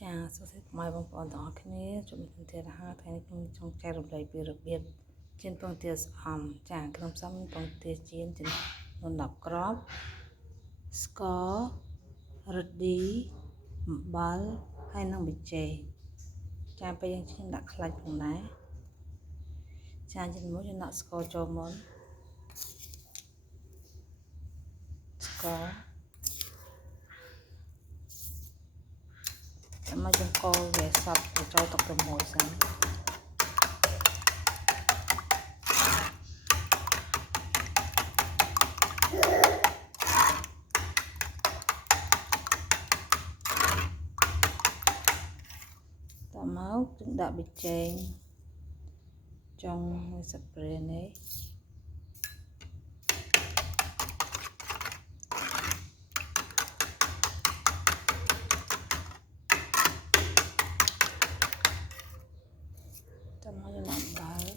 Chà, số sẽ mai bông bón đó Khmer chuẩn bị tiền tiền ha thay trong chai đồng đầy bị được biệt trên bông tiền chà cái nông xăm bông tiền trên nông đập crop score rớt đi bal hay nông bị chè chà bây giờ trên đặt lại vùng này chà trên mỗi trên nọ score cho món score mà chúng cô về sập để cho tập trung một sáng tạo máu chúng đã bị chèn trong spray này trong nó làm bài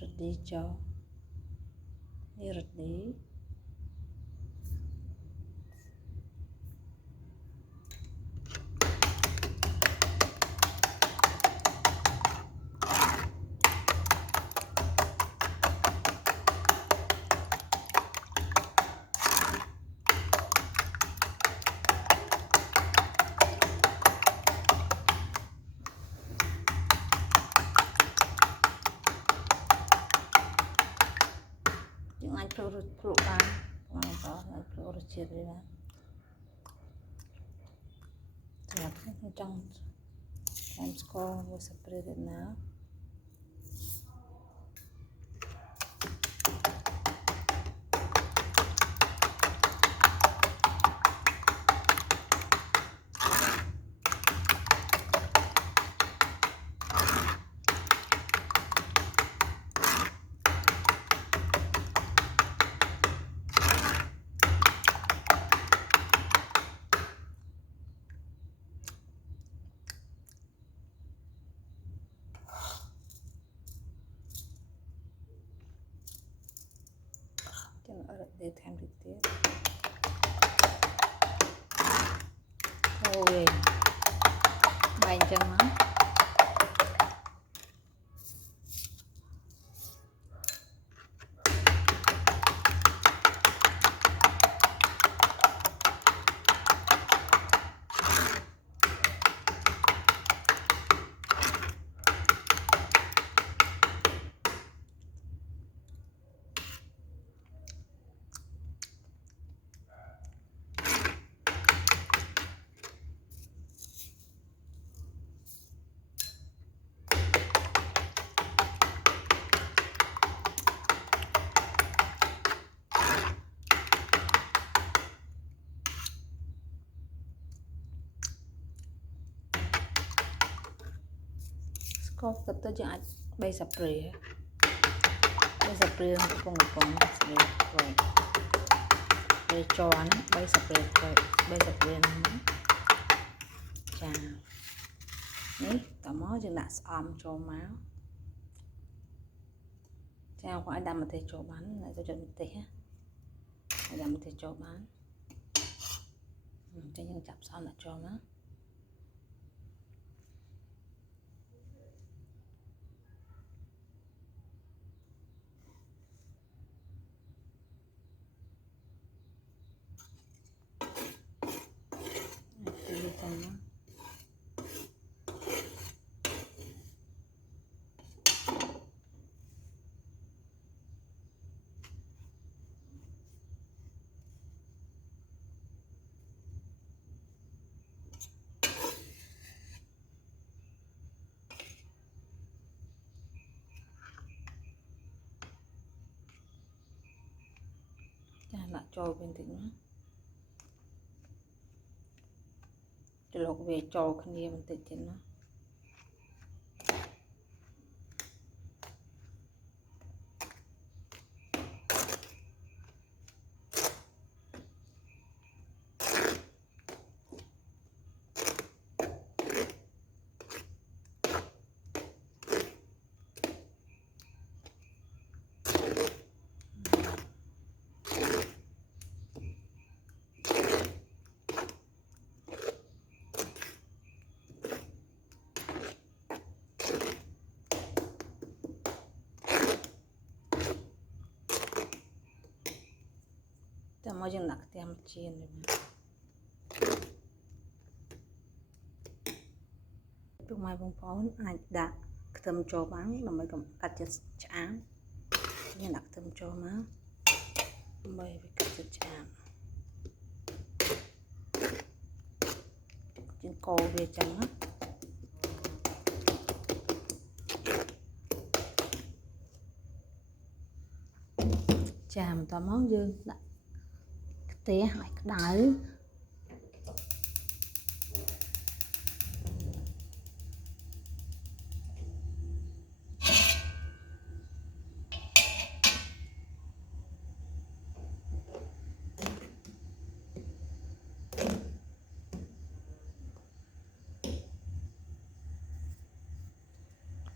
rớt đi cho đi rớt đi những anh pro ban có anh pro chia ra trong time score với spray để nào ở đây thêm một tí ôi bay chân lắm có cái tôi chỉ bay spray không spray rồi để cho anh bay spray nó chà ní tao mới chừng đã cho máu chào phải đâm mà thầy cho bắn lại tôi chuẩn bị ha đâm thầy cho bắn cho những chập sau là cho nó lại cho bên tính cho lọc về cho khăn đi mình tự trên nó តែមកយើងដាក់ខ្ទះមកជៀនពុកម៉ែបងប្អូនអាចដាក់ខ្ទឹមចូលបានដើម្បីកុំកាត់ចិត្តឆ្អាបយើងដាក់ខ្ទឹមចូលមកដើម្បីវាកាត់ចិត្តឆ្អាបជាងកូរវាចឹងណាចាបន្តមកយើងដាក់ខ្ទះឲ្យក្តៅ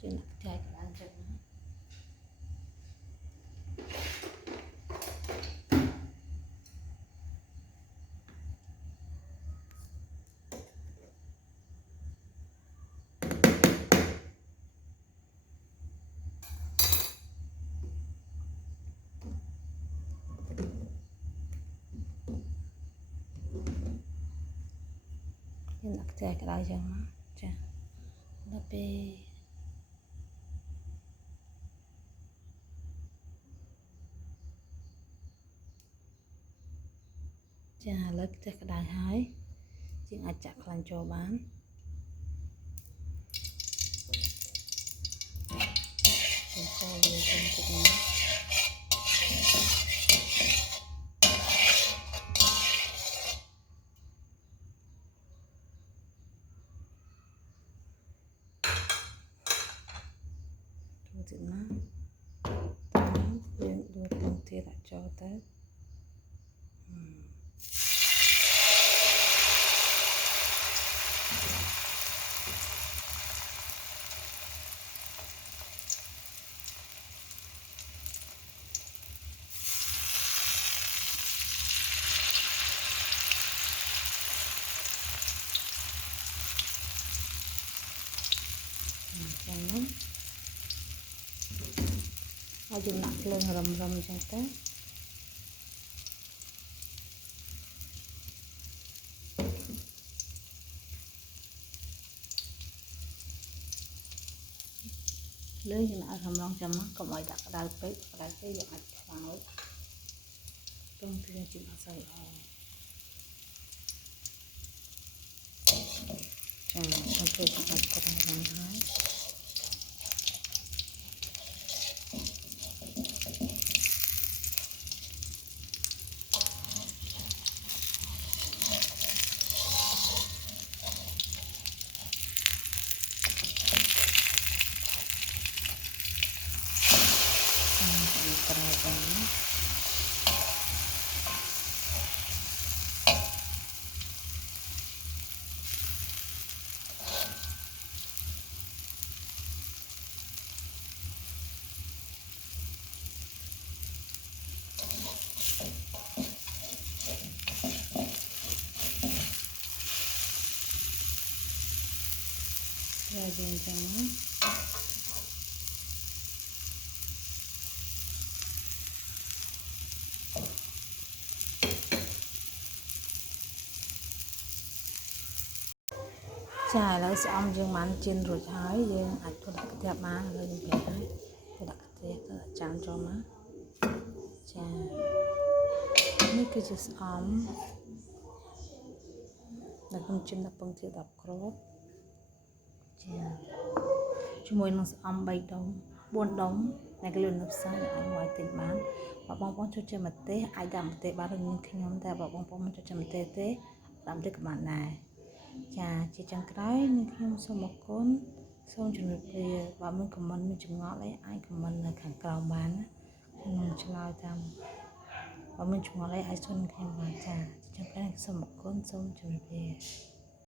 យើងដាក់ខ្ទះក្តៅចឹងណាយើងដាក់ខ្ទះក្តៅចឹងណាចាដល់ពេលចាឥឡូវខ្ទះក្តៅហើយយើងអាចចាក់ខ្លាញ់ចូលបានយើងកូរវាចឹងតិចណាទៀតណាយើងដួលពងទាដាក់ចូលទៅចឹងណាហើយយើងដាក់ភ្លើងរឹមចឹងទៅលើយើងដាក់រំលងចាំមកកុំឲ្យដាក់ក្តៅពេកយើងអាចខ្លោចពងទាជាអត់សូវល្អចាខ្ញុំពេលខ្ញុំអាចក្តៅបានហើយក្រៅទៅហើយយើងចឹងចាឥឡូវស្អំយើងបានជៀនរួចហើយយើងអាចធ្វើដាក់ខ្ទះបានឥឡូវយើងប្រាប់ហើយធ្វើដាក់ខ្ទះទៅចានចូលមកចានេះគឺជាស្អំនៅក្នុងជិនដាក់ពងទា10គ្រាប់ចាជាមួយនឹងស្អំ3ដុំ4ដុំតែគេលក់នៅផ្សារអាចមកទិញបានបើបងប្អូនចូលចិត្តម្ទេសអាចដាក់ម្ទេសបានដូចនឹងខ្ញុំតែបើបងប្អូនមិនចូលចិត្តម្ទេសទេដាក់ម្ទេសក៏បានដែរចាជាចុងក្រោយនឹងខ្ញុំសូមអរគុណសូមជម្រាបលាបើមានខមមិនមានចម្ងល់អីអាចខមមិននៅខាងក្រោមបានណាខ្ញុំឆ្លើយតាមបើមានចម្ងល់អីអាចសួរខ្ញុំបានចាជាចុងក្រោយសូមអរគុណសូមជម្រាបលា